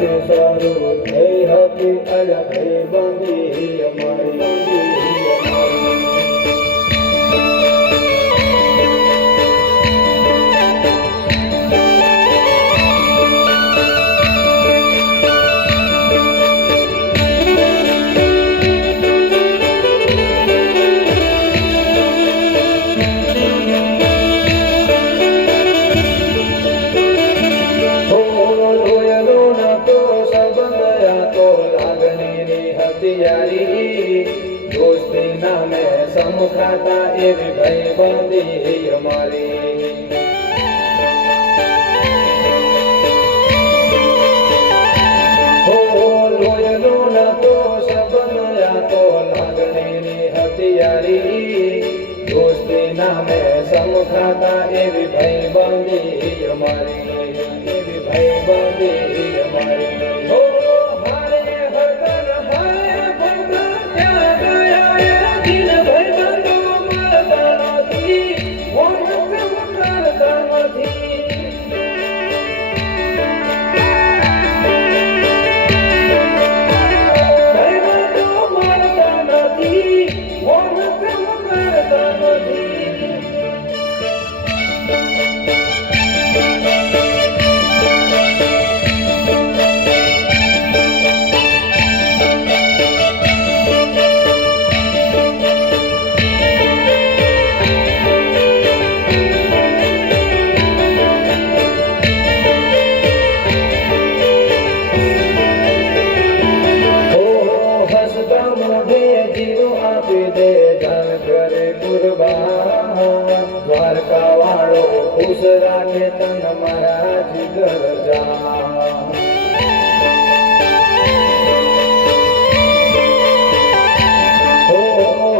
તે સારું થઈ હતી અલગ બંધી અમારી दोस्ती नामे समखाता एवी भाई बंदी हमारी हो लोयलो न तो सबंध या तो लागणी नी हथियारी दोस्ती नामे समखाता एवी भाई बंदी हमारी एवी भाई बंदी हमारी દ્વારકા વાળો ખુશ રાખે તન મારા જીગર જા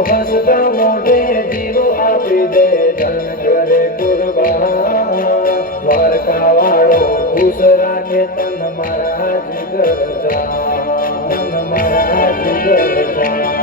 હસતા મોઢે જીવો આપી દે ધન કરે કુરબાન દ્વારકા વાળો ખુશ રાખે તન મારા જીગર જા તન મારા જીગર જા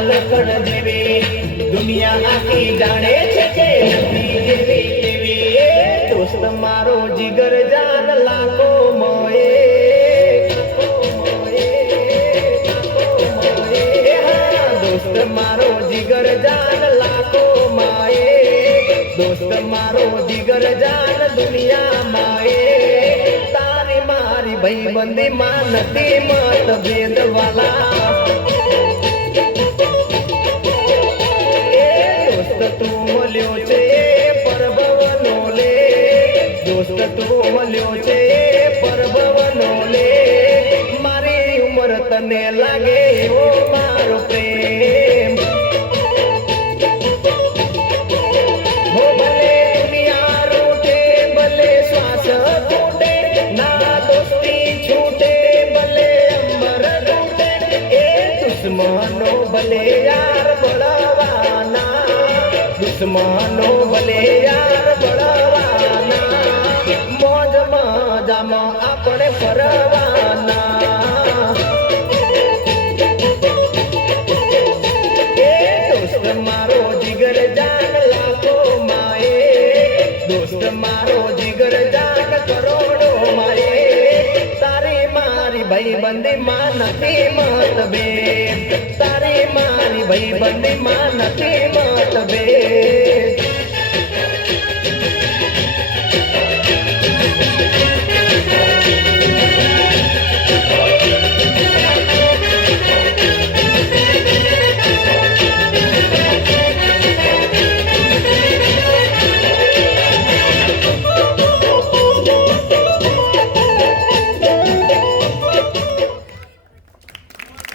લખણ દેવી દુનિયા આખી જાણે છે કે દેવી દેવી દોસ્ત મારો જીગર જાન લાખો મોએ દોસ્ત મારો જીગર જાન લાખો માએ દોસ્ત મારો જીગર જાન દુનિયા માએ તારી મારી ભાઈ બંદી માં નથી મત ભેદ વાલા તું મળ્યો છે પરભવનો લે દોસ્ત તું મળ્યો છે પરભવનો લે મારી ઉંમર તને લાગે એવો મારો પ્રેમ હો ભલે દુનિયા રૂઠે ભલે શ્વાસ તૂટે ના દોસ્તી છૂટે ભલે અમર તૂટે એ દુશ્મનો ભલે યાર બળવાના દુશ્મનો ભલે યાર બળવાના મોજ મજામાં આપણે ફરવાના એ દોસ્ત મારો જીગર જાન લાખો માએ દોસ્ત મારો જીગર જાન કરોડો માએ તારી મારી ભાઈબંધી માં નથી મતભેદ તારી મારી ભાઈબંધી માં નથી મતભેદ